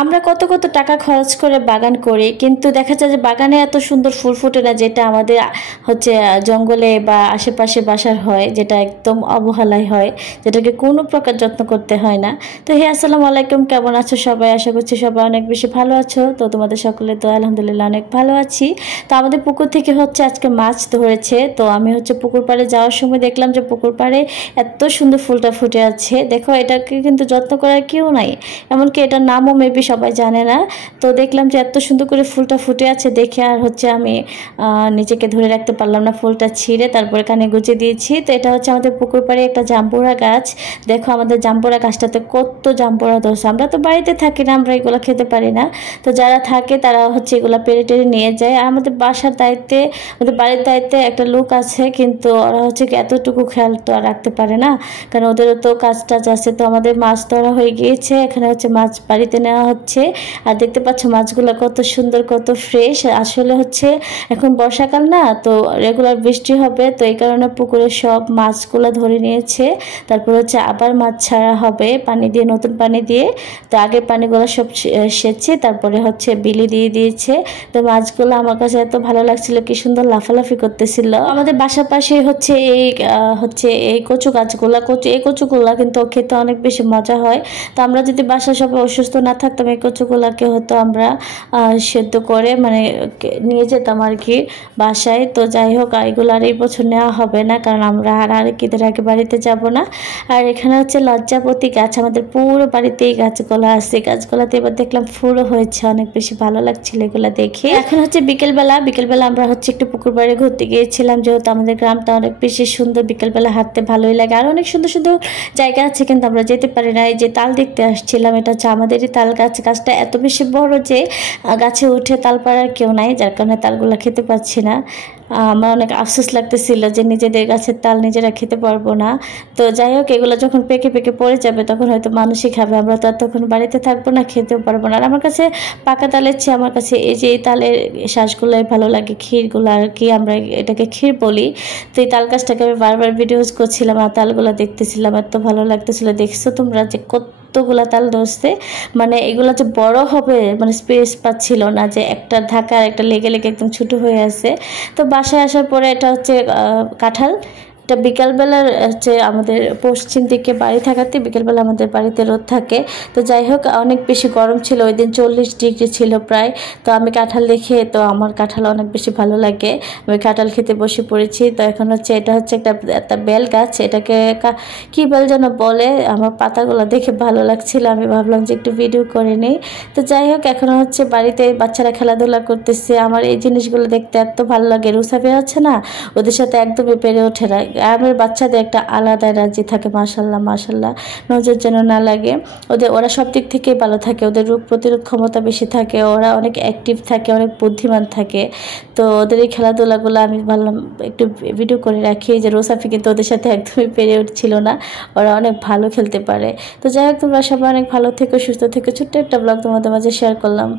আমরা কত কত টাকা খরচ করে বাগান করি, কিন্তু দেখা যায় যে বাগানে এত সুন্দর ফুল ফোটে না, যেটা আমাদের হচ্ছে জঙ্গলে বা আশেপাশে বাসার হয়, যেটা একদম অবহেলায় হয়, যেটাকে কোনো প্রকার যত্ন করতে হয় না। তো হে, আসসালামু আলাইকুম, কেমন আছো সবাই? আশা করছি সবাই অনেক বেশি ভালো আছো। তো তোমাদের সকলে তো আলহামদুলিল্লাহ অনেক ভালো আছি। তো আমাদের পুকুর থেকে হচ্ছে আজকে মাছ ধরেছে। তো আমি হচ্ছে পুকুর পাড়ে যাওয়ার সময় দেখলাম যে পুকুর পাড়ে এত সুন্দর ফুলটা ফুটে আছে। দেখো, এটাকে কিন্তু যত্ন করার কেউ নাই, এমনকি এটার নামও মেবি সবাই জানে না। তো দেখলাম যে এত সুন্দর করে ফুলটা ফুটে আছে দেখে আর হচ্ছে আমি নিজেকে ধরে রাখতে পারলাম না, ফুলটা ছিঁড়ে তারপরে কানে গুঁজে দিয়েছি। তো এটা হচ্ছে আমাদের পুকুর পাড়ে একটা জাম্বুরা গাছ। দেখো, আমাদের জাম্বুরা গাছটাতে কত জাম্বুরা ধরছে। আমরা তো বাড়িতে থাকি না, আমরা এগুলো খেতে পারি না। তো যারা থাকে তারা হচ্ছে এগুলো পেরে টেরে নিয়ে যায়। আর আমাদের বাসার দায়িত্বে, আমাদের বাড়ির দায়িত্বে একটা লোক আছে, কিন্তু ওরা হচ্ছে কি এতটুকু খেয়াল তো আর রাখতে পারে না, কারণ ওদেরও তো কাজ টাজ আছে। তো আমাদের মাছ ধরা হয়ে গিয়েছে, এখানে হচ্ছে মাছ বাড়িতে নেওয়া হচ্ছে। আর দেখতে পাচ্ছ মাছগুলো কত সুন্দর, কত ফ্রেশ। আসলে হচ্ছে এখন বর্ষাকাল না, তো রেগুলার বৃষ্টি হবে, তো এই কারণে পুকুরে সব মাছগুলো ধরে নিয়েছে। তারপর হচ্ছে আবার মাছ ছাড়া হবে পানি দিয়ে, নতুন পানি দিয়ে। তো আগের পানিগুলো সব সেচে তারপরে হচ্ছে বিলি দিয়ে দিয়েছে। তো মাছগুলো আমার কাছে এত ভালো লাগছিল, কি সুন্দর লাফালাফি করতেছিল। আমাদের বাসার পাশে হচ্ছে এই কচু গাছগুলা, এই কচুগুলা কিন্তু খেতে অনেক বেশি মজা হয়। তো আমরা যদি বাসায় সবাই অসুস্থ না থাকতাম, এই কচুগুলাকে হয়তো আমরা সেদ্ধ করে মানে নিয়ে যেতাম আর কি বাসায়। তো যাই হোক, এগুলো আর এই বছর নেওয়া হবে না, কারণ আমরা আর ঈদের আগে বাড়িতে যাব না। আর এখানে হচ্ছে লজ্জাপতি গাছ, আমাদের পুরো বাড়িতে এই গাছগুলো আছে। গাছগুলোতে এবার দেখলাম ফুলও হয়েছে, অনেক বেশি ভালো লাগছিল এগুলো দেখে। এখন হচ্ছে বিকেলবেলা আমরা হচ্ছে একটু পুকুর বাড়ি ঘুরতে গিয়েছিলাম, যেহেতু আমাদের গ্রামটা অনেক বেশি সুন্দর, বিকেলবেলা হাঁটতে ভালোই লাগে। আর অনেক সুন্দর সুন্দর জায়গা আছে, কিন্তু আমরা যেতে পারি না। এই যে তাল দেখতে আসছিলাম, এটা হচ্ছে আমাদেরই তাল গাছ। গাছটা এত বেশি বড় যে গাছে উঠে তাল পাড়ার কেউ নাই, যার কারণে তালগুলো খেতে পাচ্ছি না। আমার অনেক আফসোস লাগতেছিল যে নিজেদের গাছের তাল নিজেরা খেতে পারবো না। তো যাই হোক, এগুলো যখন পেকে পেকে পড়ে যাবে তখন হয়তো মানুষই খাবে, আমরা তো আর তখন বাড়িতে থাকবো না, খেতেও পারবো না। আর আমার কাছে পাকা তালের চেয়ে আমার কাছে এই যে এই তালের শ্বাসগুলোই ভালো লাগে, ক্ষীরগুলো আর কি, আমরা এটাকে ক্ষীর বলি। তো এই তাল গাছটাকে আমি বারবার ভিডিওস করছিলাম আর তালগুলো দেখতেছিলাম, এত ভালো লাগতেছিল। দেখছো তোমরা যে কতগুলা তাল ধরছে, মানে এগুলো যে বড় হবে মানে স্পেস পাচ্ছিল না, যে একটা ধাক্কা আর একটা লেগে লেগে একদম ছোট হয়ে আছে। তো বাসায় আসার পরে এটা হচ্ছে কাঁঠাল। এটা বিকালবেলার হচ্ছে আমাদের পশ্চিম দিকে বাড়ি থাকাতে বিকেলবেলা আমাদের বাড়িতে রোদ থাকে। তো যাই হোক, অনেক বেশি গরম ছিল ওই দিন, 40 ডিগ্রি ছিল প্রায়। তো আমি কাঁঠাল দেখে, তো আমার কাঁঠাল অনেক বেশি ভালো লাগে, আমি কাঁঠাল খেতে বসে পড়েছি। তো এখন হচ্ছে এটা হচ্ছে একটা বেল গাছ, এটাকে কি বেল যেন বলে, আমার পাতাগুলো দেখে ভালো লাগছিল, আমি ভাবলাম যে একটু ভিডিও করে নিই। তো যাই হোক, এখন হচ্ছে বাড়িতে বাচ্চারা খেলাধুলা করতেছে, আমার এই জিনিসগুলো দেখতে এত ভালো লাগে। রুসাফি আছে না, ওদের সাথে একদমই পেরে ওঠে না। গ্রামের বাচ্চাদের একটা আলাদা এনার্জি থাকে, মাশাল্লাহ মাশাল্লাহ, নজর যেন না লাগে। ওরা সব দিক থেকেই ভালো থাকে, ওদের রোগ প্রতিরোধ ক্ষমতা বেশি থাকে, ওরা অনেক অ্যাক্টিভ থাকে, অনেক বুদ্ধিমান থাকে। তো ওদের এই খেলাধুলাগুলো আমি ভাবলাম একটু ভিডিও করে রাখি। যে রোসাফি কিন্তু ওদের সাথে একদমই পেরে উঠছিল না, ওরা অনেক ভালো খেলতে পারে। তো যাই হোক, তোমরা সবাই অনেক ভালো থেকো, সুস্থ থেকো। ছোট্ট একটা ব্লগ তোমাদের মাঝে শেয়ার করলাম।